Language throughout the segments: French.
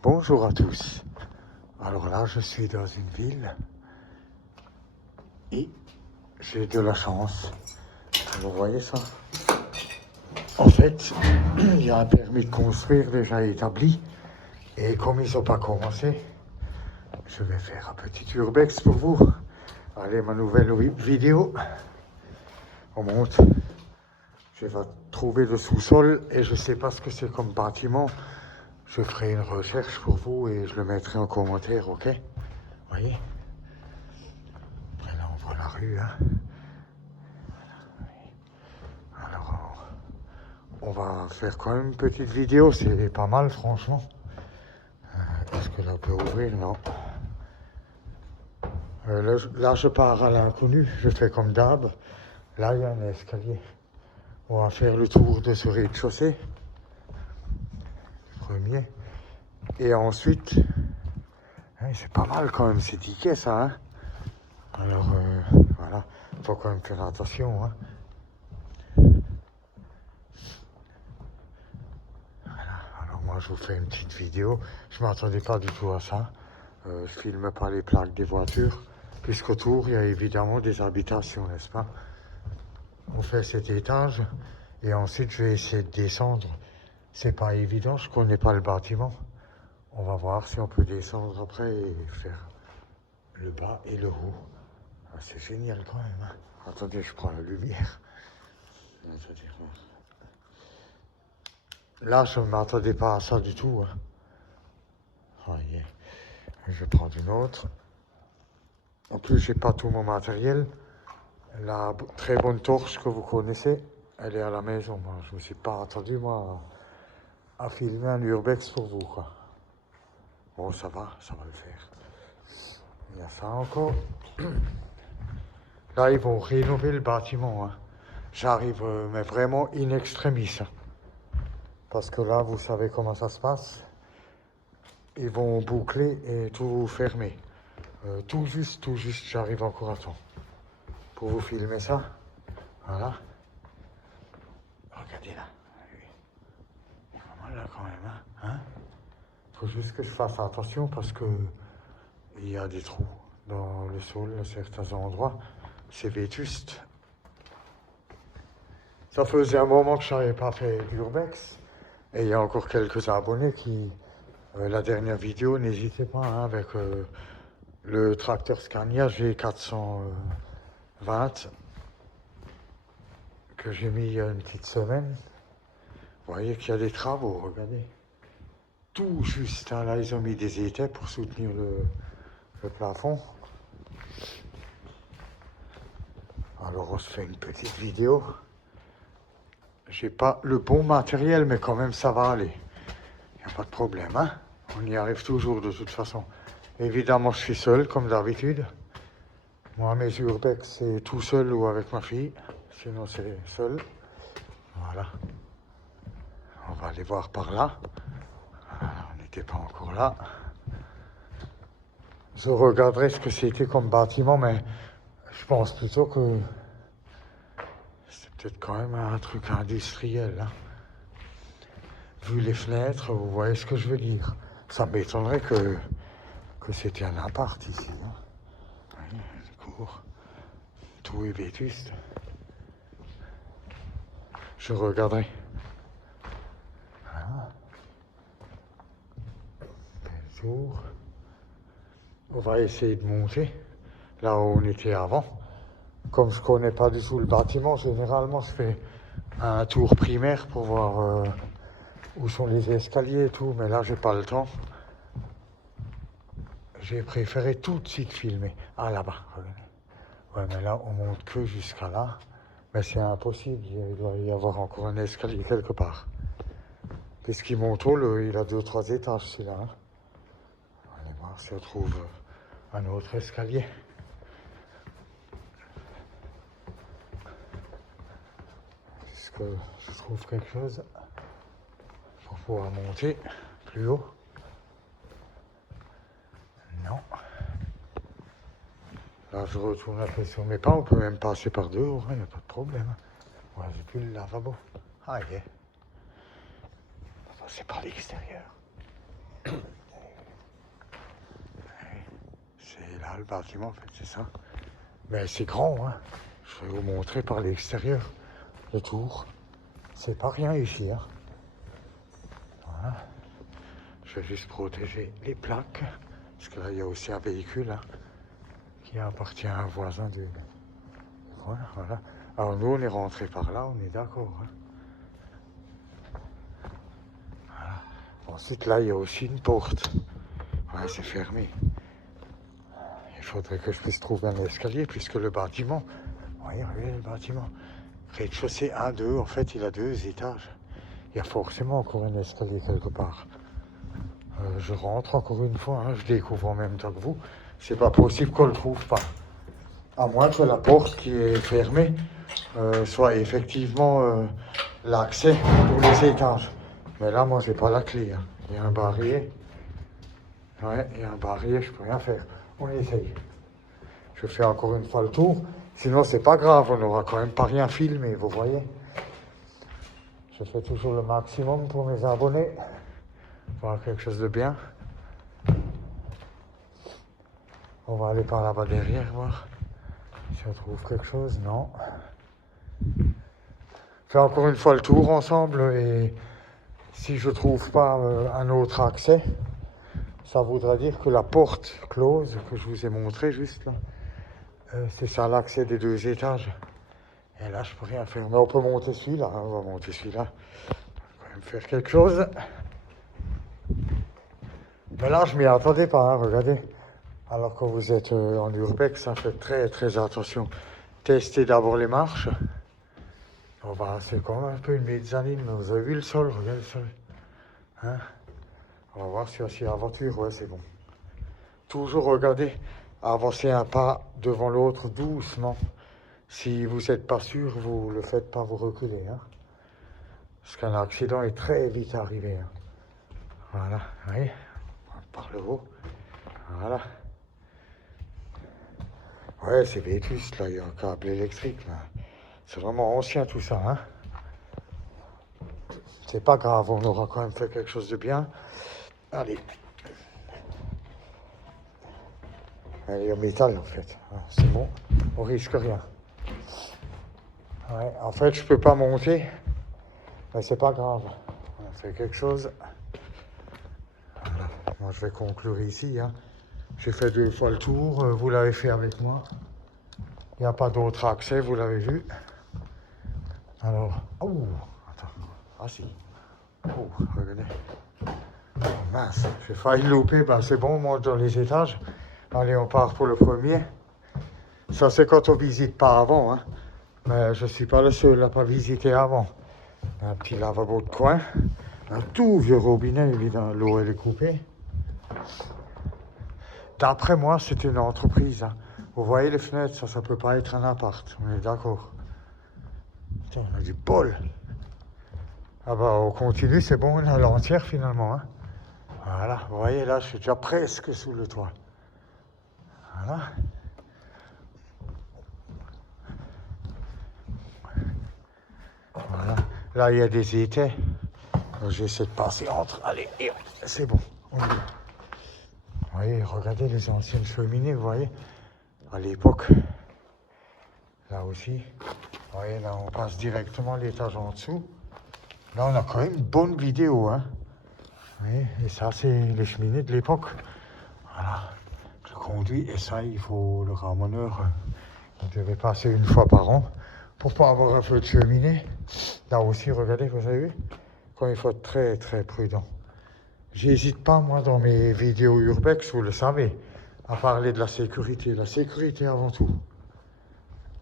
Bonjour à tous. Alors là, je suis dans une ville et j'ai de la chance. Vous voyez ça? En fait, il y a un permis de construire déjà établi et comme ils n'ont pas commencé, je vais faire un petit urbex pour vous. Allez, ma nouvelle vidéo. On monte. Je vais trouver le sous-sol et je ne sais pas ce que c'est comme bâtiment. Je ferai une recherche pour vous et je le mettrai en commentaire, ok? Voyez? Après là, on voit la rue, hein? Alors, on va faire quand même une petite vidéo, c'est pas mal, franchement. Est-ce que là, on peut ouvrir? Non. Là, je pars à l'inconnu, je fais comme d'hab. Là, il y a un escalier. On va faire le tour de ce rez-de-chaussée. Premier. Et ensuite, hein, c'est pas mal quand même, c'est ticket ça. Hein. Alors, voilà, il faut quand même faire attention. Hein. Voilà. Alors moi, je vous fais une petite vidéo. Je ne m'attendais pas du tout à ça. Je filme pas les plaques des voitures, puisqu'autour, il y a évidemment des habitations, n'est-ce pas? On fait cet étage, et ensuite, je vais essayer de descendre. C'est pas évident, je connais pas le bâtiment. On va voir si on peut descendre après et faire le bas et le haut. Ah, c'est génial quand même. Hein. Attendez, je prends la lumière. Attendez. Là, je ne m'attendais pas à ça du tout. Hein. Voyez. Je vais prendre une autre. En plus, j'ai pas tout mon matériel. La très bonne torche que vous connaissez, elle est à la maison. Moi, je ne me suis pas attendu, moi, à filmer un urbex pour vous, quoi. Bon, ça va le faire. Il y a ça encore. Là, ils vont rénover le bâtiment. Hein. J'arrive, mais vraiment in extremis. Hein. Parce que là, vous savez comment ça se passe. Ils vont boucler et tout fermer. Tout juste, j'arrive encore à temps. Pour vous filmer ça. Voilà. Regardez là. Il y a pas mal là quand même. Hein. Faut juste que je fasse attention parce que il y a des trous dans le sol à certains endroits. C'est vétuste. Ça faisait un moment que je n'avais pas fait d'urbex. Et il y a encore quelques abonnés qui... la dernière vidéo, n'hésitez pas, hein, avec le tracteur Scania G420 que j'ai mis il y a une petite semaine. Vous voyez qu'il y a des travaux, regardez. Tout juste, hein, là ils ont mis des étais pour soutenir le plafond. Alors on se fait une petite vidéo. J'ai pas le bon matériel, mais quand même ça va aller. Il n'y a pas de problème, hein. On y arrive toujours de toute façon. Évidemment, je suis seul, comme d'habitude. Moi, mes urbex, c'est tout seul ou avec ma fille. Sinon, c'est seul. Voilà. On va aller voir par là. On n'était pas encore là. Je regarderai ce que c'était comme bâtiment, mais je pense plutôt que c'est peut-être quand même un truc industriel. Hein. Vu les fenêtres, vous voyez ce que je veux dire. Ça m'étonnerait que c'était un appart ici. Hein. Oui, c'est court. Tout est vétuste. Je regarderai. Voilà. Bel jour. On va essayer de monter là où on était avant. Comme je connais pas du tout le bâtiment, généralement je fais un tour primaire pour voir où sont les escaliers et tout, mais là j'ai pas le temps. J'ai préféré tout de suite filmer. Ah là-bas, regardez. Ouais, mais là on monte que jusqu'à là. Mais c'est impossible, il doit y avoir encore un escalier quelque part. Puisqu'il monte haut, il a 2-3 étages celui-là. Hein. On va aller voir si on trouve un autre escalier. Est-ce que je trouve quelque chose pour pouvoir monter plus haut? Non. Là, je retourne un peu sur mes pas. On peut même passer par dehors, il n'y a pas de problème. Ouais, j'ai plus le lavabo. Ah, yeah. On va passer par l'extérieur. Voilà le bâtiment, en fait, c'est ça. Mais c'est grand, hein. Je vais vous montrer par l'extérieur le tour. C'est pas rien ici, hein. Voilà. Je vais juste protéger les plaques. Parce que là, il y a aussi un véhicule hein, qui appartient à un voisin de... Voilà, voilà. Alors nous, on est rentré par là, on est d'accord. Hein. Voilà. Ensuite, là, il y a aussi une porte. Ouais, c'est fermé. Il faudrait que je puisse trouver un escalier, puisque le bâtiment... Voyez, regardez le bâtiment. Rez-de-chaussée 1, 2, en fait, il a 2 étages. Il y a forcément encore un escalier quelque part. Je rentre encore une fois, hein, je découvre en même temps que vous. C'est pas possible qu'on le trouve pas. À moins que la porte qui est fermée soit effectivement l'accès pour les étages. Mais là, moi, j'ai pas la clé. Hein. Il y a un barillet. Ouais, il y a un barillet, je peux rien faire. On essaye. Je fais encore une fois le tour. Sinon, c'est pas grave, on n'aura quand même pas rien filmé, vous voyez. Je fais toujours le maximum pour mes abonnés. Voir quelque chose de bien. On va aller par là-bas derrière, voir si on trouve quelque chose. Non. Fais encore une fois le tour ensemble et si je trouve pas un autre accès, ça voudra dire que la porte close que je vous ai montré juste là, c'est ça l'accès des 2 étages. Et là, je peux rien faire. Mais on peut monter celui-là. Hein, on va monter celui-là. On va quand même faire quelque chose. Mais là, je m'y attendais pas. Hein, regardez. Alors que vous êtes en urbex, ça fait très très attention. Testez d'abord les marches. On va, c'est comme un peu une mezzanine. Vous avez vu le sol? Regardez le sol. Hein? On va voir si aussi la voiture. Ouais, c'est bon. Toujours regardez. Avancez un pas devant l'autre doucement. Si vous n'êtes pas sûr, vous ne le faites pas, vous reculez. Hein? Parce qu'un accident est très vite arrivé. Hein? Voilà, oui. Par le haut. Voilà. Ouais, c'est vétuste, là. Il y a un câble électrique, là. C'est vraiment ancien, tout ça, hein. C'est pas grave, on aura quand même fait quelque chose de bien. Allez. Elle est en métal, en fait. C'est bon, on risque rien. Ouais, en fait, je peux pas monter. Mais c'est pas grave. On fait quelque chose. Voilà. Moi, je vais conclure ici, hein. J'ai fait 2 fois le tour, vous l'avez fait avec moi. Il n'y a pas d'autre accès, vous l'avez vu. Alors, oh, attends, ah si. Oh, regardez. Oh, mince, j'ai failli louper, ben c'est bon, on monte dans les étages. Allez, on part pour le premier. Ça, c'est quand on visite pas avant, hein. Mais je suis pas le seul à pas visiter avant. Un petit lavabo de coin. Un tout vieux robinet, évidemment, l'eau elle est coupée. D'après moi, c'est une entreprise. Hein. Vous voyez les fenêtres, ça peut pas être un appart. On est d'accord. Putain, on a du bol. Ah bah, on continue, c'est bon, on a l'entière finalement. Hein. Voilà, vous voyez, là, je suis déjà presque sous le toit. Voilà. Voilà. Là, il y a des étais. J'essaie de passer entre. Allez, c'est bon. On y va. Vous voyez, regardez les anciennes cheminées, vous voyez, à l'époque. Là aussi. Vous voyez, là, on passe directement l'étage en dessous. Là, on a quand même une bonne vidéo, hein. Vous voyez, et ça, c'est les cheminées de l'époque. Voilà. Je conduis, et ça, il faut le ramoneur. Il devait passer 1 fois par an pour pas avoir un feu de cheminée. Là aussi, regardez, vous avez vu, quand il faut être très, très prudent. J'hésite pas, moi, dans mes vidéos urbex, vous le savez, à parler de la sécurité. La sécurité avant tout.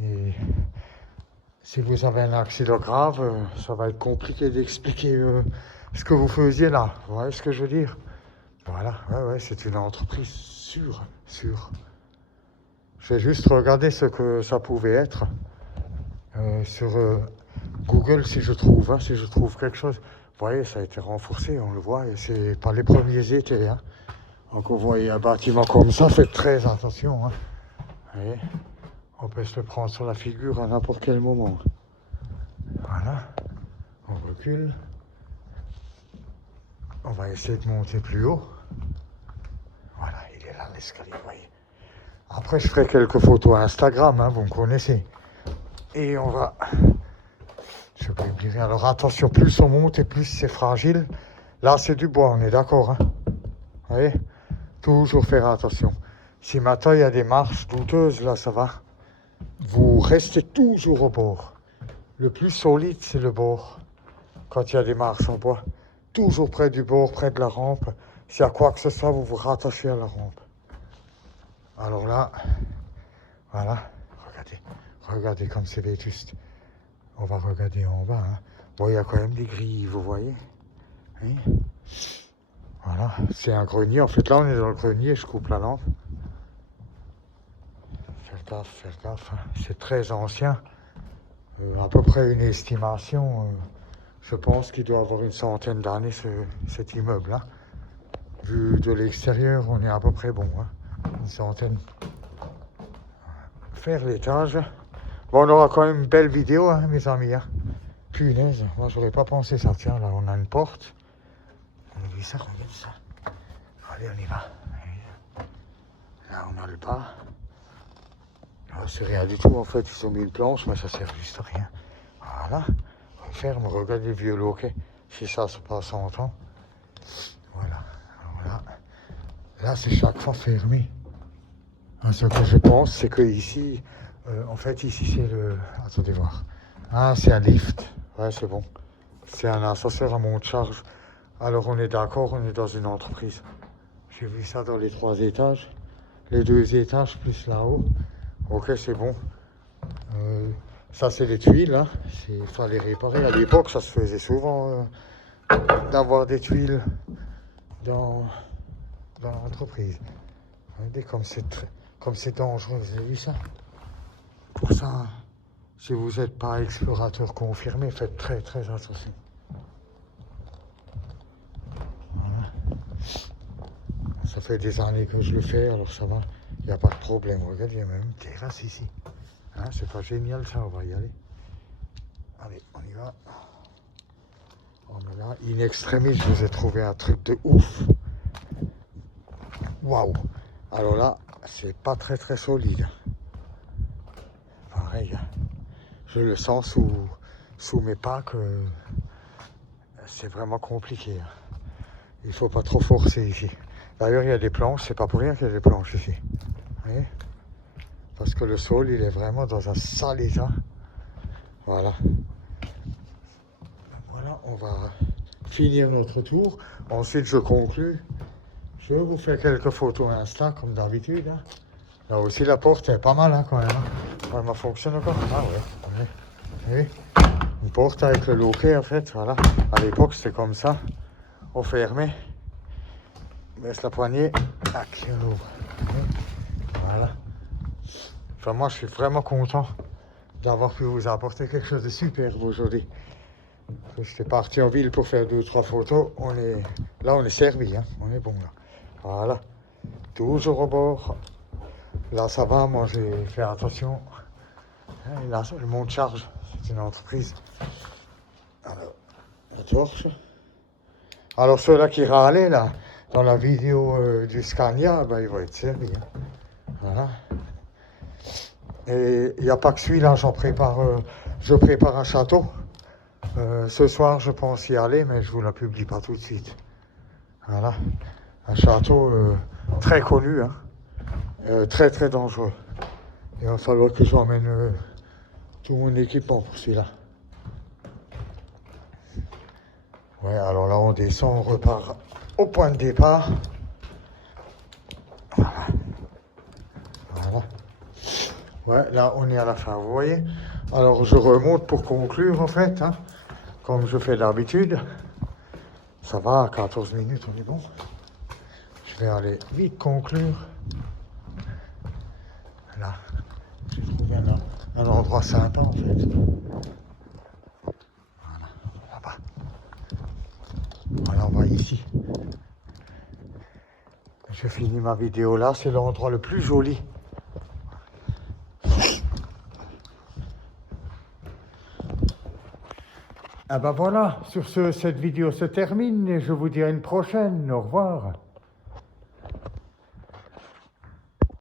Et si vous avez un accident grave, ça va être compliqué d'expliquer ce que vous faisiez là. Vous voyez ce que je veux dire? Voilà, ouais, c'est une entreprise sûre. Je vais juste regarder ce que ça pouvait être sur Google si je trouve, hein, si je trouve quelque chose. Vous voyez, ça a été renforcé, on le voit, et c'est pas les premiers étés. Hein. Donc vous voyez un bâtiment comme ça, faites très attention. Hein. Vous voyez, on peut se le prendre sur la figure à n'importe quel moment. Voilà, on recule. On va essayer de monter plus haut. Voilà, il est là l'escalier, vous voyez. Après, je ferai quelques photos Instagram, hein, vous me connaissez. Et on va... Je vais pas oublier. Alors attention, plus on monte et plus c'est fragile. Là, c'est du bois, on est d'accord. Hein. Vous voyez? Toujours faire attention. Si maintenant il y a des marches douteuses, là, ça va. Vous restez toujours au bord. Le plus solide, c'est le bord. Quand il y a des marches en bois. Toujours près du bord, près de la rampe. S'il y a quoi que ce soit, vous vous rattachez à la rampe. Alors là, voilà. Regardez comme c'est vétuste. On va regarder en bas. Hein. Bon, il y a quand même des grilles, vous voyez. Oui. Voilà, c'est un grenier. En fait, là, on est dans le grenier. Je coupe la lampe. Faire gaffe. Hein. C'est très ancien. À peu près une estimation. Je pense qu'il doit avoir une centaine d'années, cet immeuble. Hein. Vu de l'extérieur, on est à peu près bon. Hein. Une centaine. Faire l'étage. Bon, on aura quand même une belle vidéo, hein, mes amis. Hein. Punaise, moi, j'aurais pas pensé ça. Tiens, là, on a une porte. On a vu ça, regarde ça. Allez, on y va. Là, on a le bas. Là, c'est rien du tout, en fait. Ils ont mis une planche, mais ça sert juste à rien. Voilà. On ferme, regarde les vieux loquets. Si ça se passe en temps. Voilà. Alors là, c'est chaque fois fermé. Ce que je pense, c'est que ici, en fait, ici, c'est le... Attendez voir. Ah, c'est un lift. Ouais, c'est bon. C'est un ascenseur à monte-charge. Alors, on est d'accord, on est dans une entreprise. J'ai vu ça dans les 3 étages. Les 2 étages, plus là-haut. Ok, c'est bon. Ça, c'est les tuiles. Hein. Il fallait réparer. À l'époque, ça se faisait souvent d'avoir des tuiles dans l'entreprise. Regardez comme c'est dangereux. Vous avez vu ça? Pour ça, si vous n'êtes pas explorateur confirmé, faites très très attention. Voilà. Ça fait des années que je le fais, alors ça va. Il n'y a pas de problème. Regardez, il y a même une terrasse ici. Hein, c'est pas génial ça, on va y aller. Allez, on y va. On est là. In extremis, je vous ai trouvé un truc de ouf. Waouh! Alors là, c'est pas très très solide. Pareil, je le sens sous mes pas que c'est vraiment compliqué. Il faut pas trop forcer ici. D'ailleurs, il y a des planches, c'est pas pour rien qu'il y a des planches ici. Vous voyez? Parce que le sol, il est vraiment dans un sale état. Voilà. Voilà, on va finir notre tour. Ensuite, je conclue. Je vous fais quelques photos Insta, comme d'habitude. Hein. Là aussi, la porte est pas mal, hein, quand même. Hein. Elle fonctionne encore. Ah ouais. Oui. Une porte avec le loquet, en fait. Voilà. À l'époque, c'était comme ça. On fermait. On baisse la poignée. Tac, on ouvre. Voilà. Enfin, moi, je suis vraiment content d'avoir pu vous apporter quelque chose de superbe aujourd'hui. J'étais parti en ville pour faire 2-3 photos. Là, on est servi. Hein. On est bon, là. Voilà. Toujours au bord. Là, ça va. Moi, j'ai fait attention. Là, le monte-charge, c'est une entreprise. Alors, la torche. Alors, ceux-là qui râlaient, là, dans la vidéo du Scania, ben, ils vont être servis. Hein. Voilà. Et il n'y a pas que celui-là, je prépare un château. Ce soir, je pense y aller, mais je ne vous la publie pas tout de suite. Voilà. Un château très connu, hein. Très très dangereux. Il va falloir que j'emmène tout mon équipement pour celui-là. Ouais, alors là, on descend, on repart au point de départ. Voilà. Voilà. Ouais, là, on est à la fin, vous voyez. Alors, je remonte pour conclure, en fait, hein, comme je fais d'habitude. Ça va, à 14 minutes, on est bon. Je vais aller vite conclure. Là, j'ai trouvé un endroit sympa, en fait. Voilà, là-bas. Voilà, on va ici. Je finis ma vidéo là, c'est l'endroit le plus joli. Ah ben voilà, sur ce, cette vidéo se termine et je vous dis à une prochaine. Au revoir.